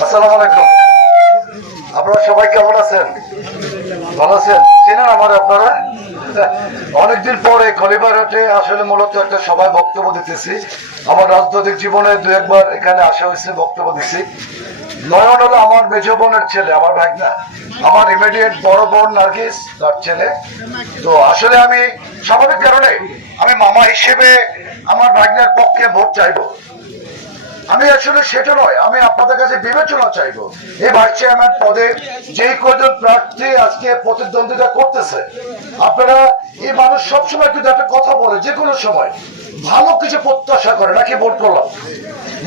আসসালামু আলাইকুম। আপনারা সবাই কেমন আছেন? ভালো আছেন? চেনেন আমার আপনারা? অনেকদিন পরে খলিবারহাটে আসলে মূলত একটা সভায় বক্তব্য দিতেছি। আমার রাজনৈতিক জীবনে দু একবার এখানে আসা হয়েছে, বক্তব্য দিচ্ছি। নয়ন হলো আমার মেজ বোনের ছেলে, আমার ভাগনা, আমার ইমিডিয়েট বড় বোন নার্গিস তার ছেলে। তো আসলে আমি স্বাভাবিক কারণে আমি মামা হিসেবে আমার ভাগনার পক্ষে ভোট চাইবো। আমি আসলে সেটা নয়, আমি আপনাদের কাছে বিবেচনা চাইবো। এই ভাইস চেয়ারম্যান পদে যে কজন প্রার্থী আজকে প্রতিদ্বন্দ্বিতা করতেছে, আপনারা এই মানুষ সবসময় কিন্তু একটা কথা বলে, যে কোনো সময় ভালো কিছু প্রত্যাশা করে, নাকি ভোট করলাম।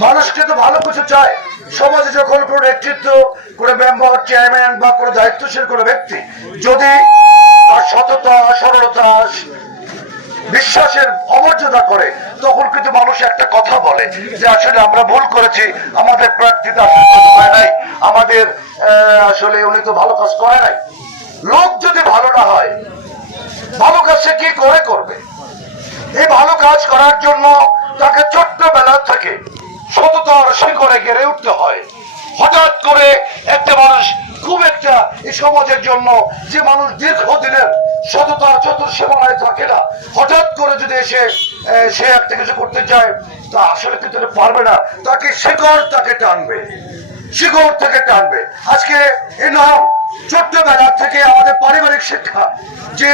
মানুষ কিন্তু ভালো কিছু চায়। সমাজে যখন কোনো নেতৃত্ব, কোনো মেম্বার, চেয়ারম্যান বা কোনো দায়িত্বশীল কোনো ব্যক্তি যদি তার সততা, সরলতা, বিশ্বাসের অমর্যাদা করে, তখন কিন্তু মানুষ একটা কথা বলে যে আসলে আমরা ভুল করেছি, আমাদের প্রার্থীতা হয় নাই, আমাদের আসলে উনি তো ভালো কাজ করে নাই। লোক যদি ভালো না হয়, ভালো কাজ সে কি করে করবে? এই ভালো কাজ করার জন্য তাকে ছোট্টবেলা থেকে সততার শিখরে গেড়ে উঠতে হয়। হঠাৎ করে একটা মানুষ খুব একটা এই সমাজের জন্য, যে মানুষ দীর্ঘদিনের সততার চতুর্সীমানায় থাকে না, হঠাৎ করে যদি এসে সে একটা কিছু করতে চায়, তা আসলে কিন্তু পারবে না। তাকে শিকড় তাকে টানবে, শিকড় থেকে টানবে। আজকে এই নাম ছোট্টবেলা থেকে আমাদের পারিবারিক শিক্ষা, যে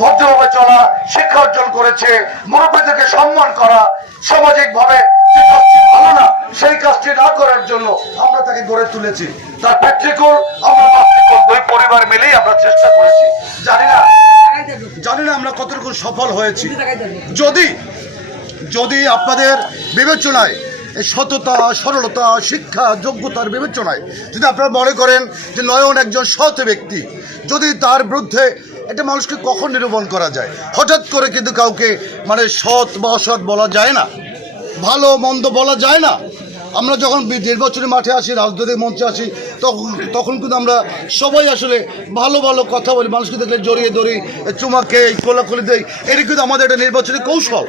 ভদ্রভাবে চলা, শিক্ষা অর্জন করেছে, মুরব্বীদেরকে সম্মান করা, সামাজিক ভাবে যে কাজটি ভালো না সেই কাজটি না করার জন্য আমরা তাকে গড়ে তুলেছি। তার পেট্রিকুল, আমরা মাতৃকুল, দুই পরিবার মিলেই আমরা চেষ্টা করেছি। জানি না আমরা কতটুকু সফল হয়েছি। যদি আপনাদের বিবেচনায় সততা, সরলতা, শিক্ষা, যোগ্যতার বিবেচনায় যদি আপনারা মনে করেন যে নয়ন একজন সৎ ব্যক্তি, যদি তার বিরুদ্ধে একটা মানুষকে কখন নিরূপণ করা যায়? হঠাৎ করে কিন্তু কাউকে মানে সৎ বা অসৎ বলা যায় না, ভালো মন্দ বলা যায় না। আমরা যখন নির্বাচনী মাঠে আসি, রাজনৈতিক মঞ্চে আসি, তখন কিন্তু আমরা সবাই আসলে ভালো ভালো কথা বলি, মানুষকে দেখলে জড়িয়ে ধরি, চুমাকে কোলাকুলি দেই। এটা কিন্তু আমাদের একটা নির্বাচনী কৌশল,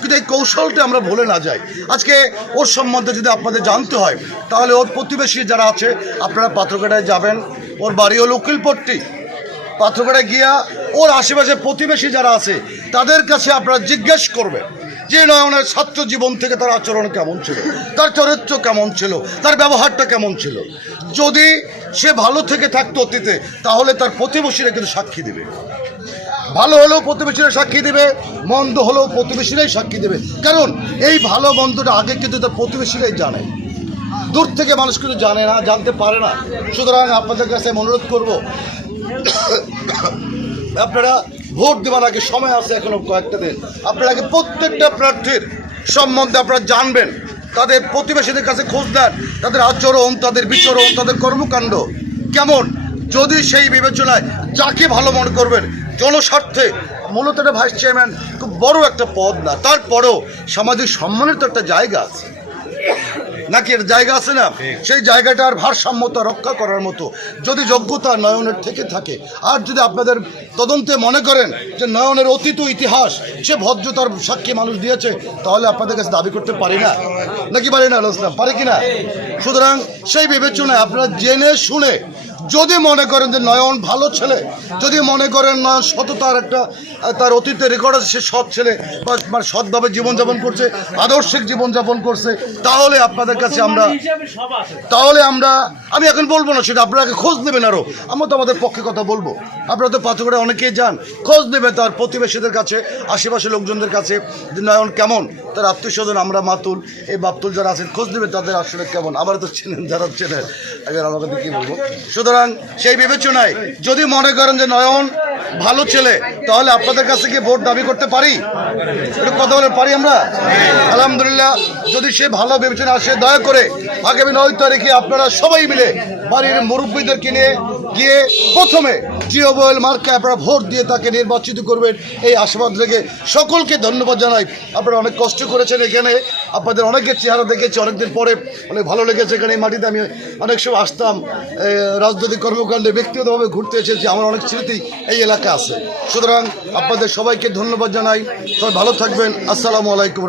কিন্তু এই কৌশলটা আমরা ভুলে না যাই। আজকে ওর সম্বন্ধে যদি আপনাদের জানতে হয়, তাহলে ওর প্রতিবেশী যারা আছে, আপনারা পাথরঘাটায় যাবেন, ওর বাড়ি হলো উকিলপট্টি। পাথরঘাটায় গিয়া ওর আশেপাশে প্রতিবেশী যারা আছে তাদের কাছে আপনারা জিজ্ঞেস করবেন যে নয়নের ছাত্র জীবন থেকে তার আচরণ কেমন ছিল, তার চরিত্র কেমন ছিল, তার ব্যবহারটা কেমন ছিল। যদি সে ভালো থেকে থাকতো অতীতে, তাহলে তার প্রতিবেশীরা কিন্তু সাক্ষী দেবে। ভালো হলেও প্রতিবেশীরা সাক্ষী দেবে, মন্দ হলেও প্রতিবেশীরাই সাক্ষী দেবে। কারণ এই ভালো মন্দটা আগে কিন্তু তার প্রতিবেশীরাই জানে, দূর থেকে মানুষ কিন্তু জানে না, জানতে পারে না। সুতরাং আপনাদের কাছে অনুরোধ করব, আপনারা ভোট দেওয়ার আগে সময় আছে এখনো কয়েকটা দিন, আপনারা আগে প্রত্যেকটা প্রার্থীর সম্বন্ধে আপনারা জানবেন, তাদের প্রতিবেশীদের কাছে খোঁজ দেন, তাদের আচরণ, তাদের বিচরণ, তাদের কর্মকাণ্ড কেমন। যদি সেই বিবেচনায় যাকে ভালো মনে করবেন, জনস্বার্থে, মূলত একটা ভাইস চেয়ারম্যান খুব বড় একটা পদ না, তারপরেও সামাজিক সম্মানের তো একটা জায়গা আছে, নাকি এর জায়গা আছে না? সেই জায়গাটার ভারসাম্যতা রক্ষা করার মতো যদি যোগ্যতা নয়নের থেকে থাকে, আর যদি আপনাদের তদন্তে মনে করেন যে নয়নের অতীত ইতিহাস সে ভদ্রতার সাক্ষী মানুষ দিয়েছে, তাহলে আপনাদের কাছে দাবি করতে পারি না, নাকি পারি না? ইসলাম পারি কিনা? সুতরাং সেই বিবেচনায় আপনারা জেনে শুনে যদি মনে করেন যে নয়ন ভালো ছেলে, যদি মনে করেন নয়ন সততার একটা তার অতীতের রেকর্ড আছে, সে সৎ ছেলে বা সৎভাবে জীবনযাপন করছে, আদর্শিক জীবনযাপন করছে, তাহলে আপনাদের কাছে আমি এখন বলবো না সেটা, আপনারা খোঁজ নেবেন। আরও আমরা তো আমাদের পক্ষে কথা বলবো, আপনারা তো পাথরঘাটায় অনেকেই যান, খোঁজ নেবে তার প্রতিবেশীদের কাছে, আশেপাশের লোকজনদের কাছে যে নয়ন কেমন, তার আত্মীয় স্বজন, আমরা মাতুল, এই বাপতুল যারা আছেন, খোঁজ নেবেন তাদের আসলে কেমন। আবার তো চেনেন, যারা চেনেন, আগে আমাকে কী বলবো। সুতরাং সেই বিবেচনায় যদি মনে করেন যে নয়ন ভালো ছেলে, তাহলে আপনাদের কাছে কি ভোট দাবি করতে পারি? একটু কথা বলে পারি আমরা? আলহামদুলিল্লাহ। যদি সে ভালো বিবেচনা আসে, দয়া করে আগামী 9 তারিখে আপনারা সবাই মিলে বাড়ির মুরব্বীদেরকে নিয়ে গিয়ে প্রথমে টিউবওয়েল মার্কায় আপনারা ভোট দিয়ে তাকে নির্বাচিত করবেন, এই আশীর্বাদ রেখে সকলকে ধন্যবাদ জানাই। আপনারা অনেক কষ্ট করেছেন এখানে, আপনাদের অনেকের চেহারা দেখেছি অনেকদিন পরে, অনেক ভালো লেগেছে। এখানে এই মাটিতে আমি অনেক সময় আসতাম, রাজনৈতিক কর্মকাণ্ডে ব্যক্তিগতভাবে ঘুরতে এসেছি, আমার অনেক স্মৃতি এই এলাকা আছে। সুতরাং আপনাদের সবাইকে ধন্যবাদ জানাই, সবাই ভালো থাকবেন। আসসালামু আলাইকুম।